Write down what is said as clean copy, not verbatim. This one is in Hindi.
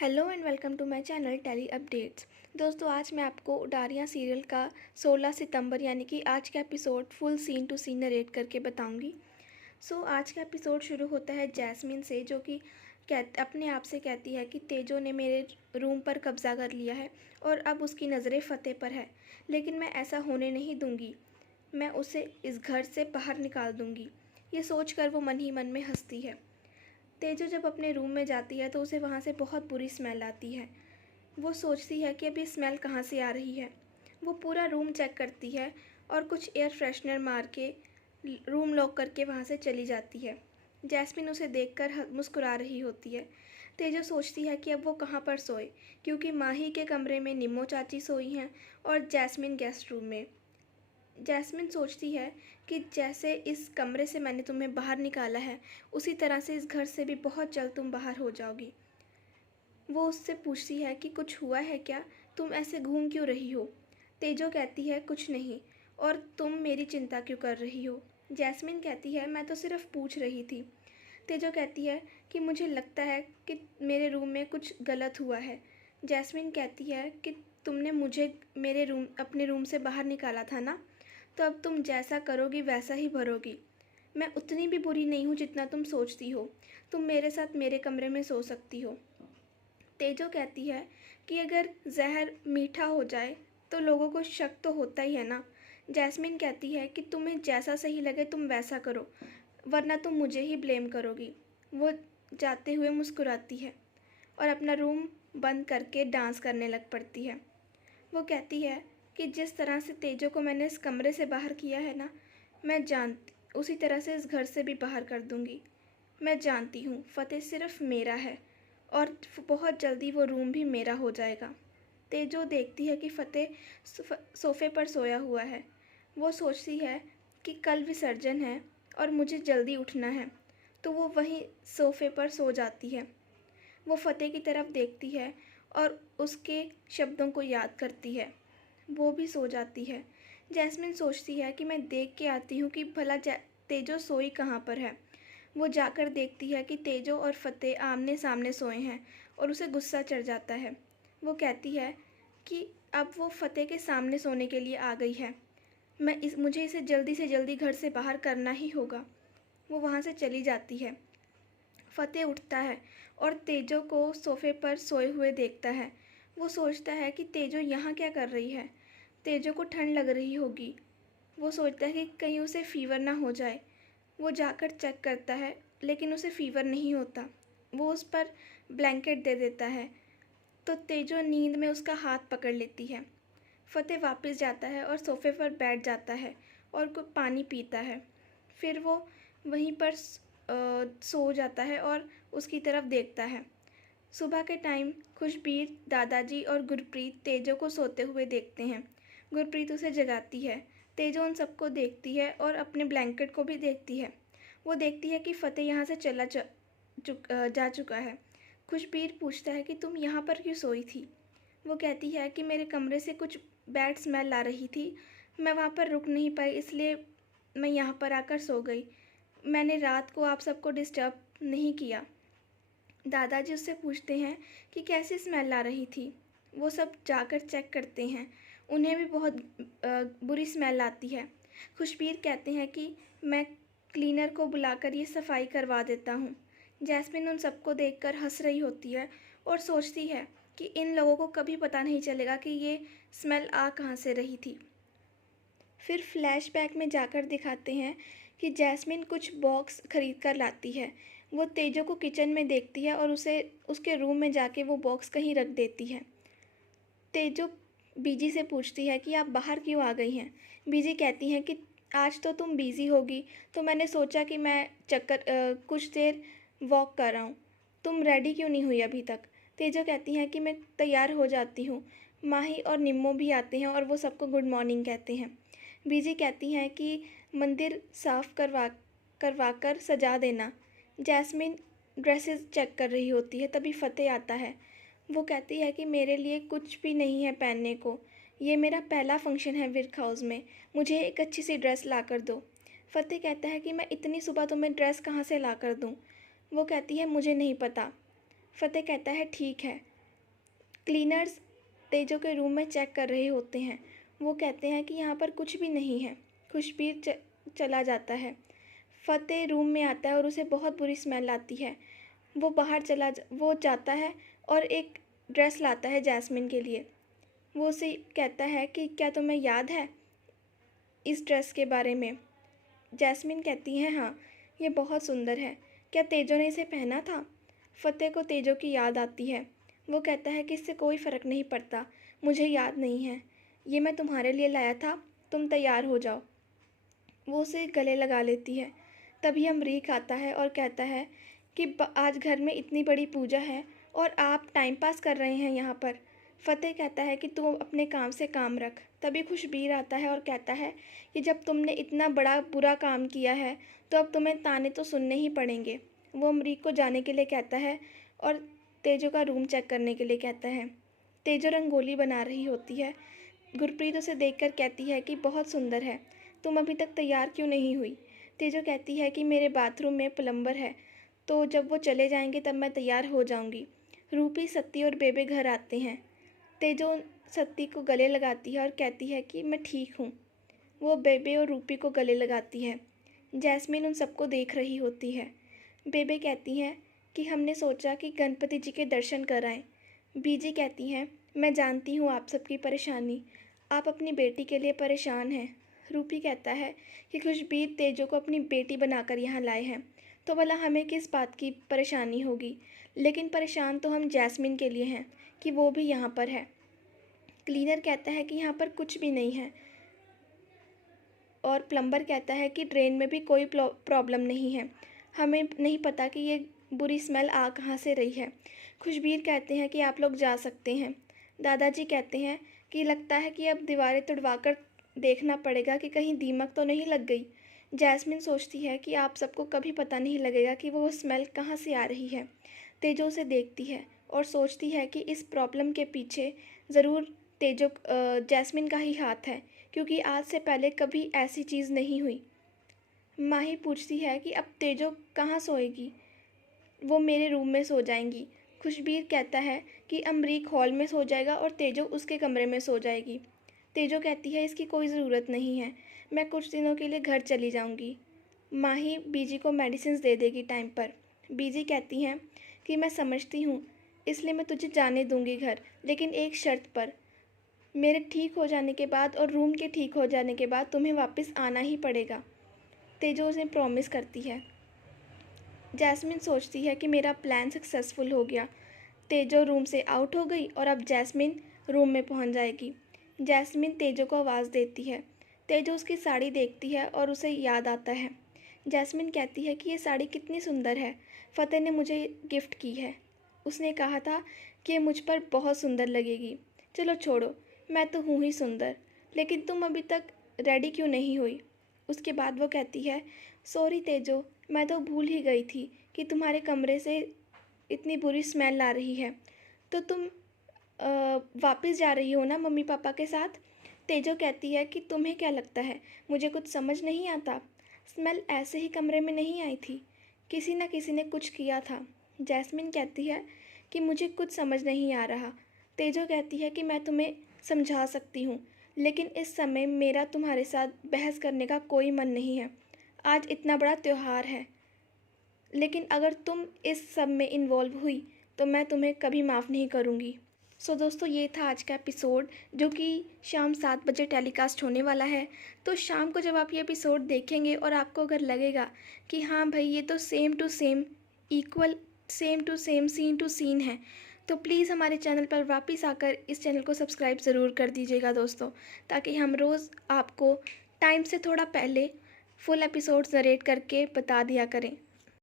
Hello and welcome to my channel tele updates. दोस्तों, आज मैं आपको उडारियाँ सीरियल का 16 सितंबर यानी कि आज का episode full scene to scene narrate करके बताऊंगी। आज का एपिसोड शुरू होता है जैस्मिन से, जो कि अपने आप से कहती है कि तेजो ने मेरे रूम पर कब्ज़ा कर लिया है और अब उसकी नज़रें फ़तेह पर है। लेकिन मैं ऐसा होने नहीं दूंगी, मैं उसे इस घर से बाहर निकाल दूंगी। ये सोचकर वो मन ही मन में हंसती है। तेजो जब अपने रूम में जाती है तो उसे वहाँ से बहुत बुरी स्मेल आती है। वो सोचती है कि अब ये स्मेल कहाँ से आ रही है। वो पूरा रूम चेक करती है और कुछ एयर फ्रेशनर मार के रूम लॉक करके वहाँ से चली जाती है। जैस्मिन उसे देखकर मुस्कुरा रही होती है। तेजो सोचती है कि अब वो कहाँ पर सोए, क्योंकि माही के कमरे में निम्मो चाची सोई हैं और जैस्मिन गेस्ट रूम में। जैस्मिन सोचती है कि जैसे इस कमरे से मैंने तुम्हें बाहर निकाला है, उसी तरह से इस घर से भी बहुत जल्द तुम बाहर हो जाओगी। वो उससे पूछती है कि कुछ हुआ है क्या, तुम ऐसे घूम क्यों रही हो। तेजो कहती है कुछ नहीं, और तुम मेरी चिंता क्यों कर रही हो। जैस्मिन कहती है मैं तो सिर्फ पूछ रही थी। तेजो कहती है कि मुझे लगता है कि मेरे रूम में कुछ गलत हुआ है। जैस्मिन कहती है कि तुमने मुझे मेरे रूम अपने रूम से बाहर निकाला था ना, तो अब तुम जैसा करोगी वैसा ही भरोगी। मैं उतनी भी बुरी नहीं हूँ जितना तुम सोचती हो। तुम मेरे साथ मेरे कमरे में सो सकती हो। तेजो कहती है कि अगर जहर मीठा हो जाए तो लोगों को शक तो होता ही है ना। जैस्मिन कहती है कि तुम्हें जैसा सही लगे तुम वैसा करो, वरना तुम मुझे ही ब्लेम करोगी। वो जाते हुए मुस्कुराती है और अपना रूम बंद करके डांस करने लग पड़ती है। वो कहती है कि जिस तरह से तेजो को मैंने इस कमरे से बाहर किया है ना, मैं जानती उसी तरह से इस घर से भी बाहर कर दूंगी। मैं जानती हूँ फ़तेह सिर्फ मेरा है और बहुत जल्दी वो रूम भी मेरा हो जाएगा। तेजो देखती है कि फ़तेह सोफ़े पर सोया हुआ है। वो सोचती है कि कल विसर्जन है और मुझे जल्दी उठना है, तो वो वहीं सोफ़े पर सो जाती है। वो फ़तेह की तरफ देखती है और उसके शब्दों को याद करती है। वो भी सो जाती है। जैस्मिन सोचती है कि मैं देख के आती हूँ कि भला तेजो सोई कहाँ पर है। वो जाकर देखती है कि तेजो और फ़तेह आमने सामने सोए हैं और उसे गुस्सा चढ़ जाता है। वो कहती है कि अब वो फ़तेह के सामने सोने के लिए आ गई है। मुझे इसे जल्दी से जल्दी घर से बाहर करना ही होगा। वो वहाँ से चली जाती है। फ़तेह उठता है और तेजो को सोफ़े पर सोए हुए देखता है। वो सोचता है कि तेजो यहाँ क्या कर रही है। तेजो को ठंड लग रही होगी। वो सोचता है कि कहीं उसे फ़ीवर ना हो जाए। वो जाकर चेक करता है, लेकिन उसे फ़ीवर नहीं होता। वो उस पर ब्लैंकेट दे देता है, तो तेजो नींद में उसका हाथ पकड़ लेती है। फ़तेह वापस जाता है और सोफ़े पर बैठ जाता है और कुछ पानी पीता है। फिर वो वहीं पर सो जाता है और उसकी तरफ देखता है। सुबह के टाइम खुशबीर, दादाजी और गुरप्रीत तेजो को सोते हुए देखते हैं। गुरप्रीत उसे जगाती है। तेजो उन सबको देखती है और अपने ब्लैंकेट को भी देखती है। वो देखती है कि फ़तेह यहाँ से जा चुका है। खुशबीर पूछता है कि तुम यहाँ पर क्यों सोई थी। वो कहती है कि मेरे कमरे से कुछ बैड स्मेल आ रही थी। मैं वहाँ पर रुक नहीं पाई, इसलिए मैं यहाँ पर आकर सो गई। मैंने रात को आप सबको डिस्टर्ब नहीं किया। दादाजी उससे पूछते हैं कि कैसी स्मेल आ रही थी। वो सब जाकर चेक करते हैं। उन्हें भी बहुत बुरी स्मेल आती है। खुशबीर कहते हैं कि मैं क्लीनर को बुलाकर ये सफाई करवा देता हूँ। जैस्मिन उन सबको देखकर हंस रही होती है और सोचती है कि इन लोगों को कभी पता नहीं चलेगा कि ये स्मेल आ कहाँ से रही थी। फिर फ्लैशबैक में जाकर दिखाते हैं कि जैस्मिन कुछ बॉक्स खरीद कर लाती है। वो तेजो को किचन में देखती है और उसे उसके रूम में जाके वो बॉक्स कहीं रख देती है। तेजो बीजी से पूछती है कि आप बाहर क्यों आ गई हैं। बीजी कहती हैं कि आज तो तुम बिज़ी होगी, तो मैंने सोचा कि मैं कुछ देर वॉक कर रहा हूँ। तुम रेडी क्यों नहीं हुई अभी तक। तेजो कहती हैं कि मैं तैयार हो जाती हूँ। माही और निम्मो भी आते हैं और वो सबको गुड मॉर्निंग कहते हैं। बीजी कहती हैं कि मंदिर साफ करवा कर सजा देना। जैस्मिन ड्रेसेस चेक कर रही होती है, तभी फ़तेह आता है। वो कहती है कि मेरे लिए कुछ भी नहीं है पहनने को। ये मेरा पहला फंक्शन है विर्क हाउस में। मुझे एक अच्छी सी ड्रेस ला कर दो। फ़तेह कहता है कि मैं इतनी सुबह तुम्हें ड्रेस कहाँ से ला कर दूँ। वो कहती है मुझे नहीं पता। फ़तेह कहता है ठीक है, क्लीनर्स तेजो के रूम में चेक कर रहे होते हैं। वो कहते हैं कि यहाँ पर कुछ भी नहीं है। खुशबीर चला जाता है। फ़तेह रूम में आता है और उसे बहुत बुरी स्मेल आती है। वो वो जाता है और एक ड्रेस लाता है जैस्मिन के लिए। वो उसे कहता है कि क्या तुम्हें याद है इस ड्रेस के बारे में? जैस्मिन कहती है हाँ, ये बहुत सुंदर है। क्या तेजो ने इसे पहना था? फ़तेह को तेजो की याद आती है। वो कहता है कि इससे कोई फ़र्क नहीं पड़ता, मुझे याद नहीं है। ये मैं तुम्हारे लिए लाया था, तुम तैयार हो जाओ। वो उसे गले लगा लेती है। तभी अमरीक आता है और कहता है कि आज घर में इतनी बड़ी पूजा है और आप टाइम पास कर रहे हैं यहाँ पर। फ़तेह कहता है कि तू अपने काम से काम रख। तभी खुशबीर आता है और कहता है कि जब तुमने इतना बड़ा बुरा काम किया है तो अब तुम्हें ताने तो सुनने ही पड़ेंगे। वो अमरीक को जाने के लिए कहता है और तेजो का रूम चेक करने के लिए कहता है। तेजो रंगोली बना रही होती है। गुरप्रीत उसे देखकर कहती है कि बहुत सुंदर है, तुम अभी तक तैयार क्यों नहीं हुई? तेजो कहती है कि मेरे बाथरूम में प्लम्बर है, तो जब वो चले जाएंगे तब मैं तैयार हो जाऊंगी। रूपी, सत्ती और बेबे घर आते हैं। तेजो सत्ती को गले लगाती है और कहती है कि मैं ठीक हूँ। वो बेबे और रूपी को गले लगाती है। जैस्मिन उन सबको देख रही होती है। बेबे कहती हैं कि हमने सोचा कि गणपति जी के दर्शन कराएं। बीजी कहती हैं मैं जानती हूँ आप सबकी परेशानी, आप अपनी बेटी के लिए परेशान हैं। रूपी कहता है कि खुशबीर तेजो को अपनी बेटी बनाकर यहाँ लाए हैं, तो भला हमें किस बात की परेशानी होगी। लेकिन परेशान तो हम जैस्मिन के लिए हैं कि वो भी यहाँ पर है। क्लीनर कहता है कि यहाँ पर कुछ भी नहीं है और प्लम्बर कहता है कि ड्रेन में भी कोई प्रॉब्लम नहीं है। हमें नहीं पता कि ये बुरी स्मेल आ कहाँ से रही है। खुशबीर कहते हैं कि आप लोग जा सकते हैं। दादाजी कहते हैं कि लगता है कि अब दीवारें तुड़वाकर देखना पड़ेगा कि कहीं दीमक तो नहीं लग गई। जैस्मिन सोचती है कि आप सबको कभी पता नहीं लगेगा कि वो स्मेल कहाँ से आ रही है। तेजो उसे देखती है और सोचती है कि इस प्रॉब्लम के पीछे ज़रूर जैस्मिन का ही हाथ है, क्योंकि आज से पहले कभी ऐसी चीज़ नहीं हुई। माही पूछती है कि अब तेजो कहाँ सोएगी? वो मेरे रूम में सो जाएंगी। खुशबीर कहता है कि अमरीक हॉल में सो जाएगा और तेजो उसके कमरे में सो जाएगी। तेजो कहती है इसकी कोई ज़रूरत नहीं है, मैं कुछ दिनों के लिए घर चली जाऊंगी। माही बीजी को मेडिसिन दे देगी टाइम पर। बीजी कहती हैं कि मैं समझती हूँ, इसलिए मैं तुझे जाने दूंगी घर, लेकिन एक शर्त पर। मेरे ठीक हो जाने के बाद और रूम के ठीक हो जाने के बाद तुम्हें वापस आना ही पड़ेगा। तेजो उसे प्रॉमिस करती है। जैस्मिन सोचती है कि मेरा प्लान सक्सेसफुल हो गया। तेजो रूम से आउट हो गई और अब जैस्मिन रूम में पहुंच जाएगी। जैस्मिन तेजो को आवाज़ देती है। तेजो उसकी साड़ी देखती है और उसे याद आता है। जैस्मिन कहती है कि ये साड़ी कितनी सुंदर है, फ़तेह ने मुझे गिफ्ट की है। उसने कहा था कि मुझ पर बहुत सुंदर लगेगी। चलो छोड़ो, मैं तो हूँ ही सुंदर, लेकिन तुम अभी तक रेडी क्यों नहीं हुई? उसके बाद वो कहती है सॉरी तेजो, मैं तो भूल ही गई थी कि तुम्हारे कमरे से इतनी बुरी स्मेल आ रही है। तो तुम वापस जा रही हो ना मम्मी पापा के साथ? तेजो कहती है कि तुम्हें क्या लगता है मुझे कुछ समझ नहीं आता? स्मेल ऐसे ही कमरे में नहीं आई थी, किसी न किसी ने कुछ किया था। जैस्मिन कहती है कि मुझे कुछ समझ नहीं आ रहा। तेजो कहती है कि मैं तुम्हें समझा सकती हूँ, लेकिन इस समय मेरा तुम्हारे साथ बहस करने का कोई मन नहीं है। आज इतना बड़ा त्यौहार है, लेकिन अगर तुम इस सब में इन्वॉल्व हुई तो मैं तुम्हें कभी माफ़ नहीं करूँगी। सो दोस्तों, ये था आज का एपिसोड जो कि शाम 7 बजे टेलीकास्ट होने वाला है। तो शाम को जब आप ये एपिसोड देखेंगे और आपको अगर लगेगा कि हाँ भाई ये तो same to same equal same to same scene to scene है, तो प्लीज़ हमारे चैनल पर वापस आकर इस चैनल को सब्सक्राइब ज़रूर कर दीजिएगा दोस्तों, ताकि हम रोज़ आपको टाइम से थोड़ा पहले फुल एपिसोड्स नरेट करके बता दिया करें।